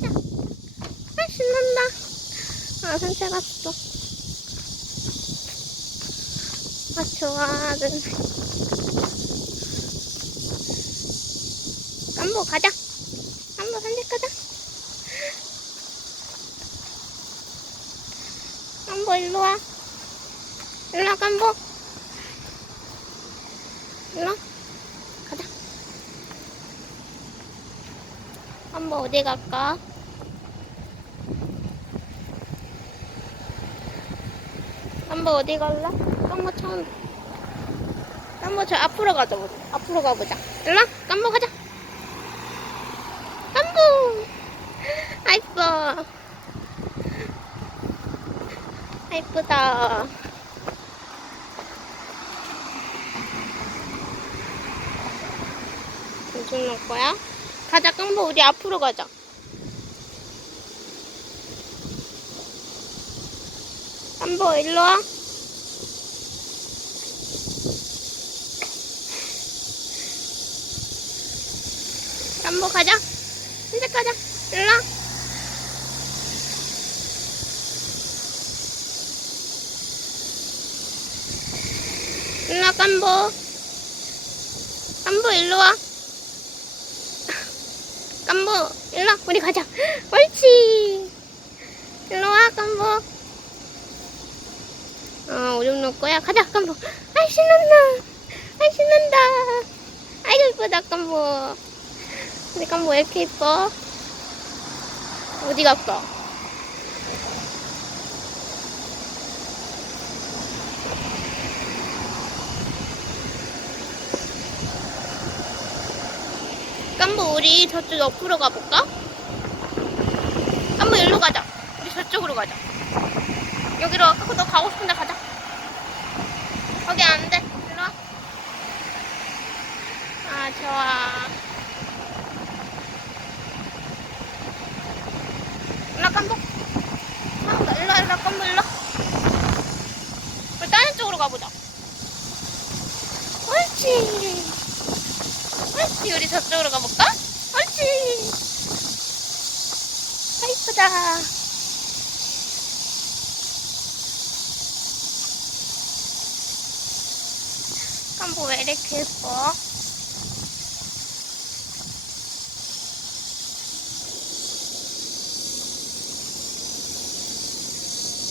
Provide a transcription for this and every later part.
가자. 아, 신난다. 아, 산책 왔어. 아, 좋아하는. 깜보 가자. 깜보 산책 가자. 깜보 일로 와. 일로 와, 깜보. 일로 와. 가자. 깜보 어디 갈까? 깜보 어디 갈래? 깜보 처음. 깜보 저 앞으로 가자. 앞으로 가보자. 와. 깜보 가자. 깜보. 아이뻐. 아이쁘다. 무슨 넣을 거야? 가자, 깜보 우리 앞으로 가자. 깜보 일로 와. 깜보 가자. 산책 가자. 일로 와. 일로 와, 깜보. 깜보 일로 와. 깜보 일로 와. 우리 가자. 옳지. 일로 와, 깜보. 어, 오줌 넣을 거야. 가자, 깜보. 아이, 신난다. 아이, 신난다. 아이고, 이쁘다, 깜보. 우리 깜보 왜 이렇게 이뻐? 어디 갔어? 깜보, 우리 저쪽 옆으로 가볼까? 깜보, 일로 가자. 우리 저쪽으로 가자. 여기로 와. 너 가고 싶은데 가자. 거기 안 돼. 일로 와. 아, 좋아. 일로 와, 깜보. 아, 일로 와, 일로 와, 깜보, 일로 와. 우리 다른 쪽으로 가보자. 옳지. 옳지, 우리 저쪽으로 가볼까? 옳지. 아, 이쁘다. 깜보 왜 이렇게 예뻐?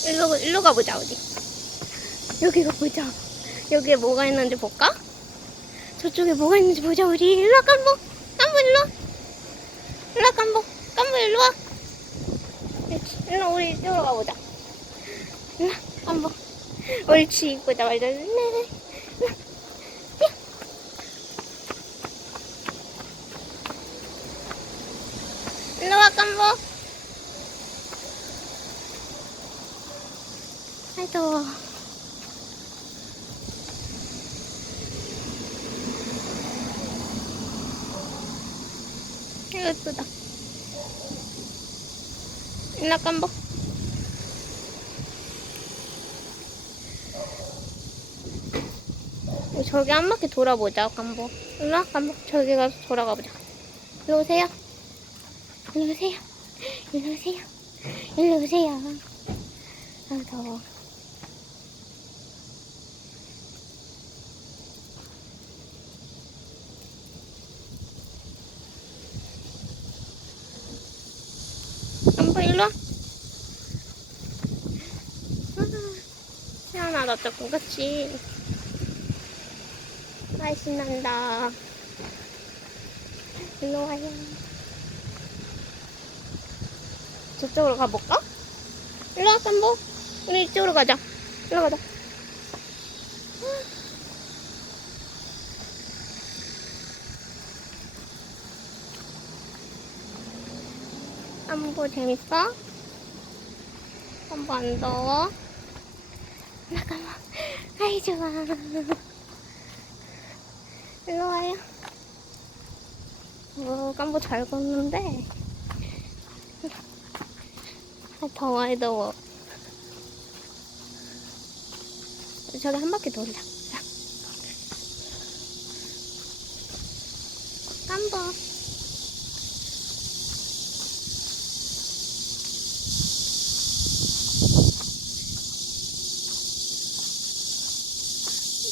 일로, 일로 가보자, 어디. 여기 가보자. 여기에 뭐가 있는지 볼까? 저쪽에 뭐가 있는지 보자, 우리. 일로 와, 깜보. 깜보, 일로 와. 일로 와, 깜보. 깜보, 일로 와. 옳지. 일로 와, 우리 이쪽으로 가보자. 일로 와, 깜보. 옳지, 이쁘다, 말자. 와, 깜보. 아이, 더워. 예쁘다. 깜보. 우리 저기 한 바퀴 돌아보자, 깜보. 일로 와, 깜보. 저기 가서 돌아가보자. 일로 오세요. 일로 오세요. 일로 오세요. 일로 오세요. 아, 더워. 깜보 일로 와. 아, 시원하다, 조금, 그치? 아이, 신난다. 일로 와요. 저쪽으로 가볼까? 일로 와, 깜보. 우리 이쪽으로 가자. 일로 가자. 깜보 재밌어? 깜보 안 더워? 나 깜보. 아이, 좋아. 일로 와요. 오, 깜보 잘 걷는데. 더워요 더워 저기 한 바퀴 돈다 한번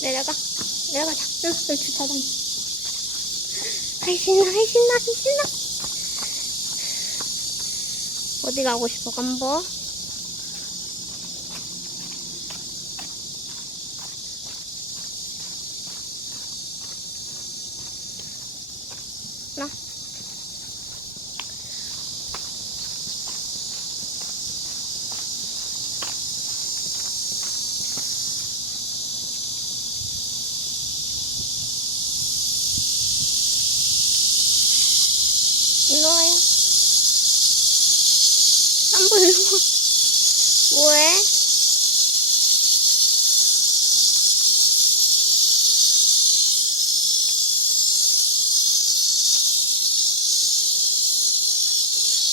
내려가. 내려가자. 응, 주차장. 아이 신나 아이 신나 아이 신나. 어디 가고 싶어, 깜보? 나. 일로 와요. 일로 와. 뭐해?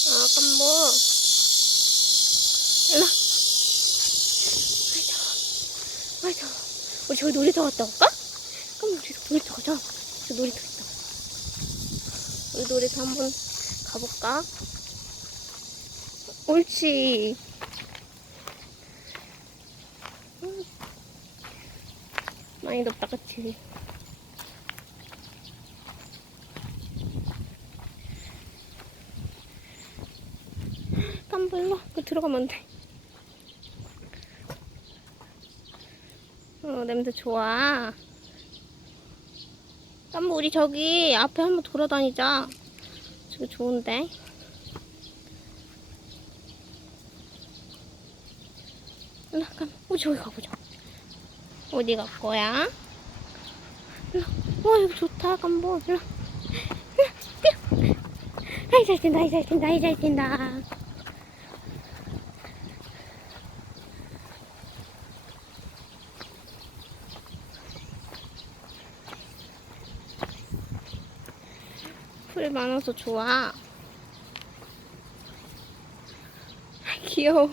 아, 깜보. 일로 와. 아이, 더워. 우리 저기 놀이터 갔다 올까? 깜보, 우리 놀이터 가자. 저 놀이터 있다. 우리 놀이터 한번 가볼까? 옳지. 음. 많이 덥다, 그치? 와. 그 들어가면 안 돼. 어, 냄새 좋아. 깜보 우리 저기 앞에 한번 돌아다니자. 저기 좋은데. 우리 저기 가보자. 어디 갈 거야? 와 여기 좋다 깜보. 일로. 아이 잘 뛴다. 아이 잘 뛴다. 아이 잘 뛴다. 풀 많아서 좋아. 아, 귀여워.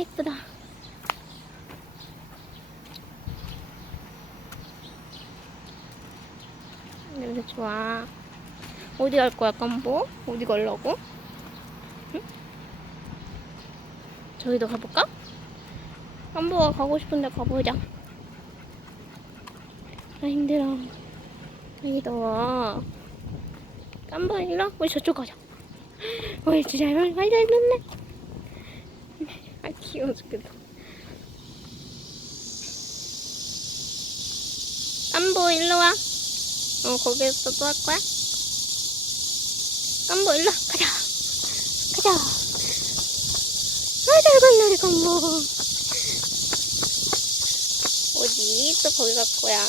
아, 이쁘다. 냄새 좋아. 어디 갈 거야, 깜보? 어디 가려고? 응? 저기도 가볼까? 깜보가 가고 싶은데 가보자. 아 힘들어. 여기 더워. 깜보 일로 우리 저쪽 가자. 어이 진짜 잘 많이 잘 넣네. 아 귀여워 죽겠다. 깜보 일로 와. 어 거기서 또 할 거야? 깜보 일로 와. 가자. 가자. 아잘 우리 깜보. 어디 또 거기 갈 거야?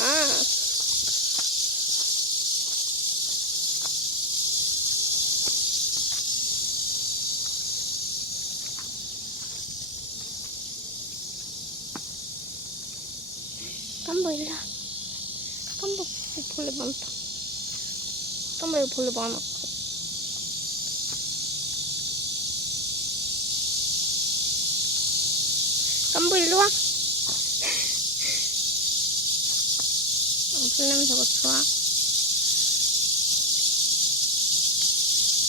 깜보 일로 와. 깜보 여기 벌레 많다. 깜보 여기 벌레 많아. 깜보 일로 와. 어, 풀 냄새가 좋아.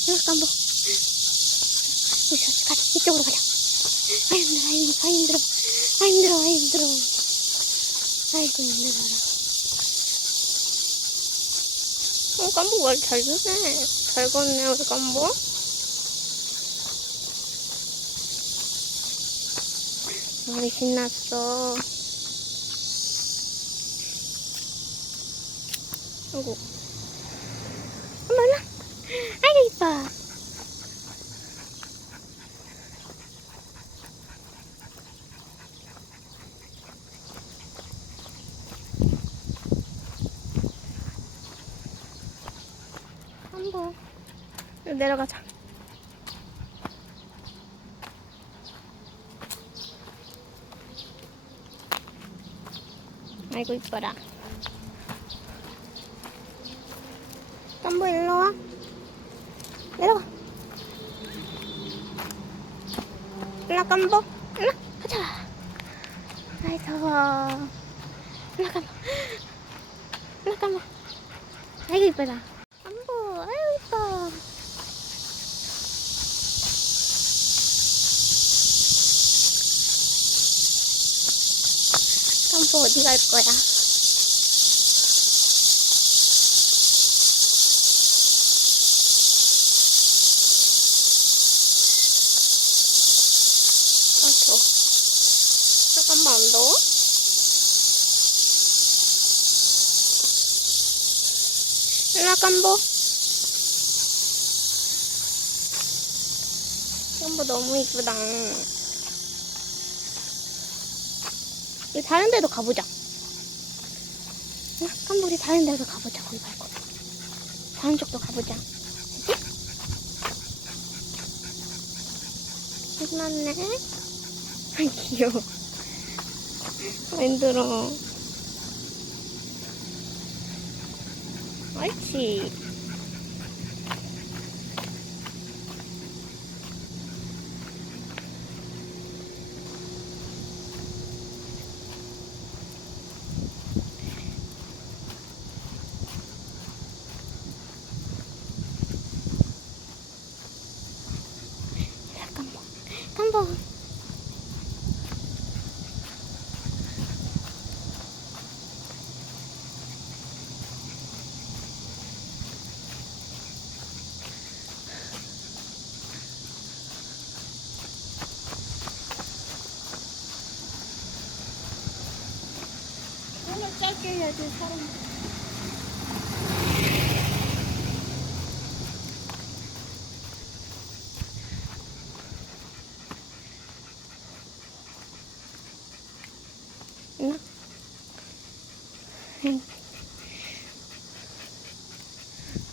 야, 깜보. 우리 가자. 이쪽으로 가자. 아 힘들어, 아 힘들어, 아 힘들어, 아 힘들어. 아이고 힘들어라. 어, 깜보 말잘 듣네. 잘 걷네, 우리 깜보. 우리 신났어. 아이고. 어머나. 아이고, 이뻐. 한번 내려가자. 아이고 이뻐라. 깜보 일로 와. 내려가. 일로 깜보. 일로 가자. 아이 더워. 일로 깜보. 일로 깜보. 아이고 이뻐라. 깜보. 아이고 이뻐. 또 어디 갈 거야? 아, 더워. 잠깐만, 안 더워? 일로 깜보. 깜보 너무 이쁘다. 다른 데도 가보자. 응, 깜보 우리 다른 데도 가보자. 거기 말고. 다른 쪽도 가보자. 신났네. 아, 귀여워. 힘들어. 옳지. 잠깐만. 오늘 짧게 해야지 사람.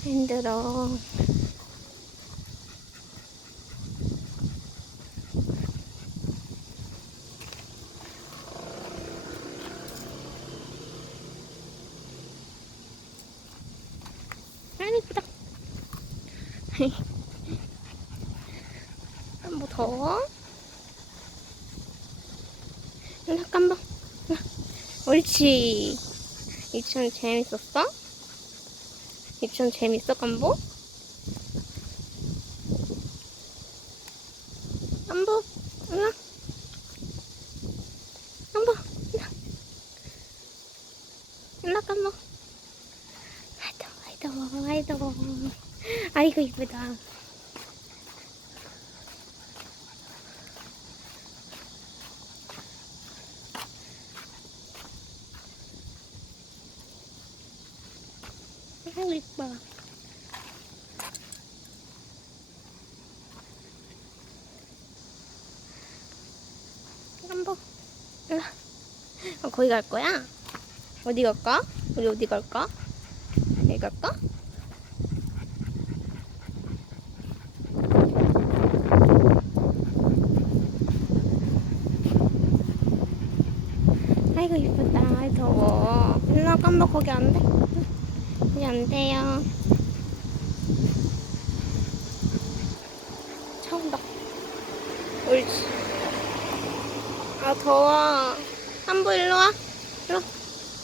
힘들어. 아 이쁘다. 뭐 더워? 잠깐만. 옳지. 유치원 재밌었어? 유치원 재밌어, 깜보? 깜보, 일로. 깜보, 일로. 일로, 깜보. 아이고, 아이고, 아이고. 아이고, 이쁘다. 아이고, 이뻐. 깜보, 일로. 어, 거기 갈 거야? 어디 갈까? 우리 어디 갈까? 여기 갈까? 아이고 이쁘다. 더워. 일로 깜봐 거기 안 돼. 거기 안 돼요. 차 온다. 옳지. 아 더워. 깜보 일로 와. 일로.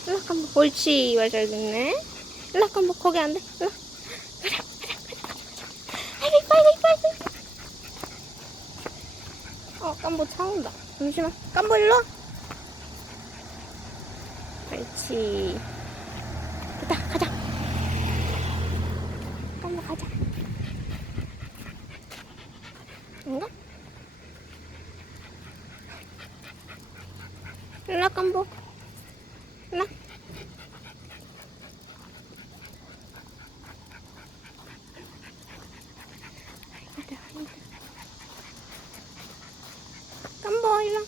일로 깜보. 옳지. 말잘 듣네. 일로 깜보 거기 안 돼. 일로. 가자. 아이고 이뻐. 어 깜보 차 온다. 잠시만. 깜보 일로 와. 옳지. 됐다, 가자. 깜보 가자. 뭔가? 일로 깜보. 일로. 가자, 가자. 깜보 일로.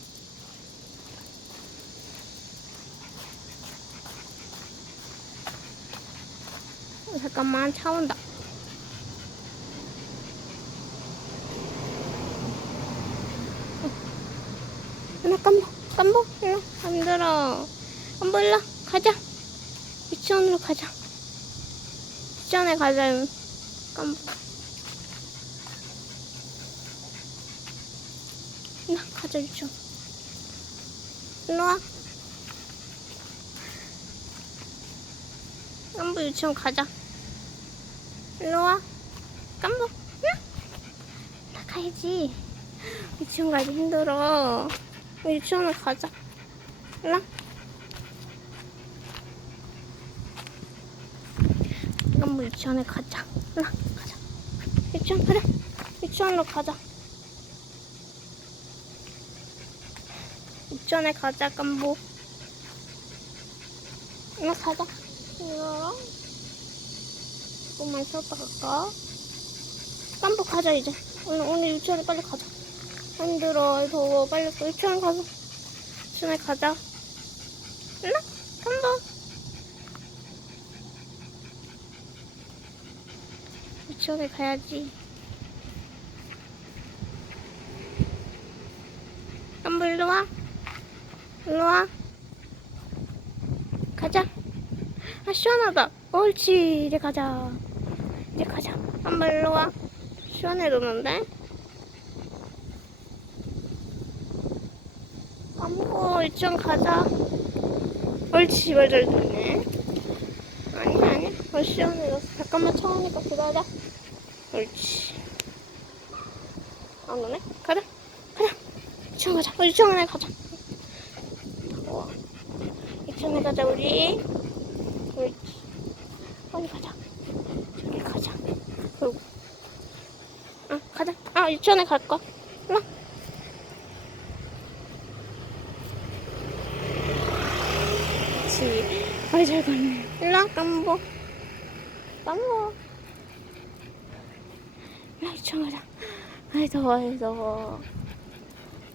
어, 잠깐만 차 온다. 하나 깜보 깜보 일로 힘들어. 깜보 일로 가자. 유치원으로 가자. 유치원에 가자 깜보 나 가자 유치원 일로 와. 깜보 유치원 가자 일로 와. 깜복. 나가야지. 유치원 가기 힘들어. 유치원을 가자. 일로 깜복 유치원에 가자. 일로 가자. 유치원 그래. 유치원으로 가자. 유치원에 가자 깜복. 일로 가자. 일로 조금만 쉬었다 갈까? 깐부 가자 이제. 오늘 오늘 유치원에 빨리 가자. 힘들어 더워 빨리 또 유치원 가서 유치원에 가자. 일로 깐부. 유치원에 가야지. 깐부 일로 와. 일로 와. 가자. 아 시원하다. 옳지 이제 가자. 이제 가자. 깐부 일로 와. 시원해졌는데? 깐부 유치원 가자. 옳지 말잘 듣네. 아니 아니. 어 시원해졌어. 잠깐만 차오니까 기다려. 옳지. 안 오네? 가자. 가자. 유치원 가자. 어, 유치원에 가자. 와. 유치원에 가자, 우리. 옳지. 빨리 가자. 그리고. 아, 가자. 아, 유치원에 갈 거. 일로. 그렇지. 아이, 잘 갔네. 일로, 깜보. 깜보. 야, 유치원 가자. 아이, 더워, 아이, 더워.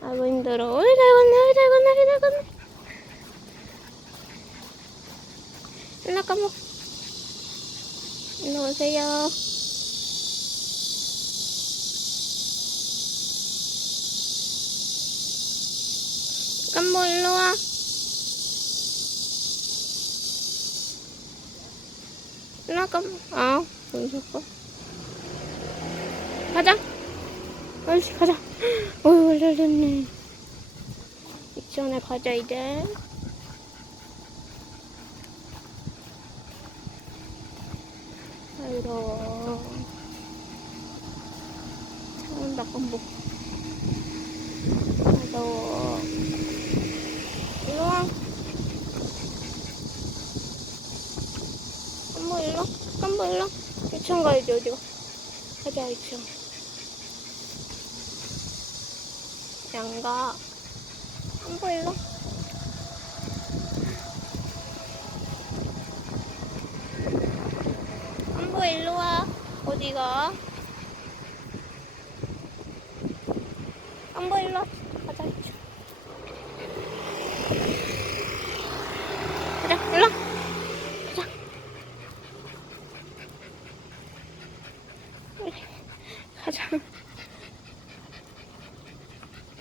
아이고, 힘들어. 어이, 잘 갔네, 어이, 잘 갔네, 어이, 잘 갔네. 일로, 깜보. 일로 오세요. 깜보, 일로 와. 일로. 아, 무섭고. 가자. 옳지, 가자. 어휴, 잘 됐네. 유치원에 가자, 이제. 아이고. 차온다, 깜보. 아이고. 일로 와. 깜보, 일로. 일로. 유치원 가야지, 어디가. 가자, 유치원. 양가. 깜보, 일로. 깜보, 일로 와. 어디가? 깜보, 일로. 가자, 유치원. 가자, 일로. 가자. 가자.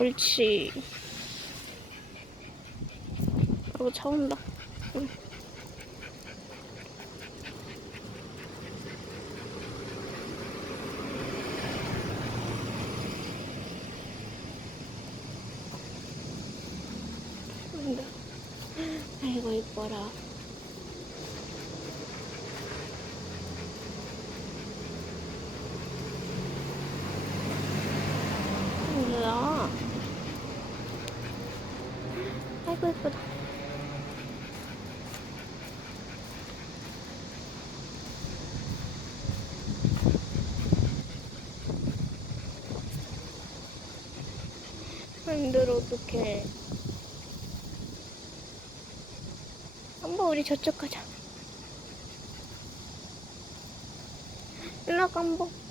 옳지. 아이고, 차 온다. 응. 온다. 아이고, 이뻐라. 뭐야? 아이고 예쁘다. 힘들어 어떡해. 한번 우리 저쪽 가자. 일로 깜보. 일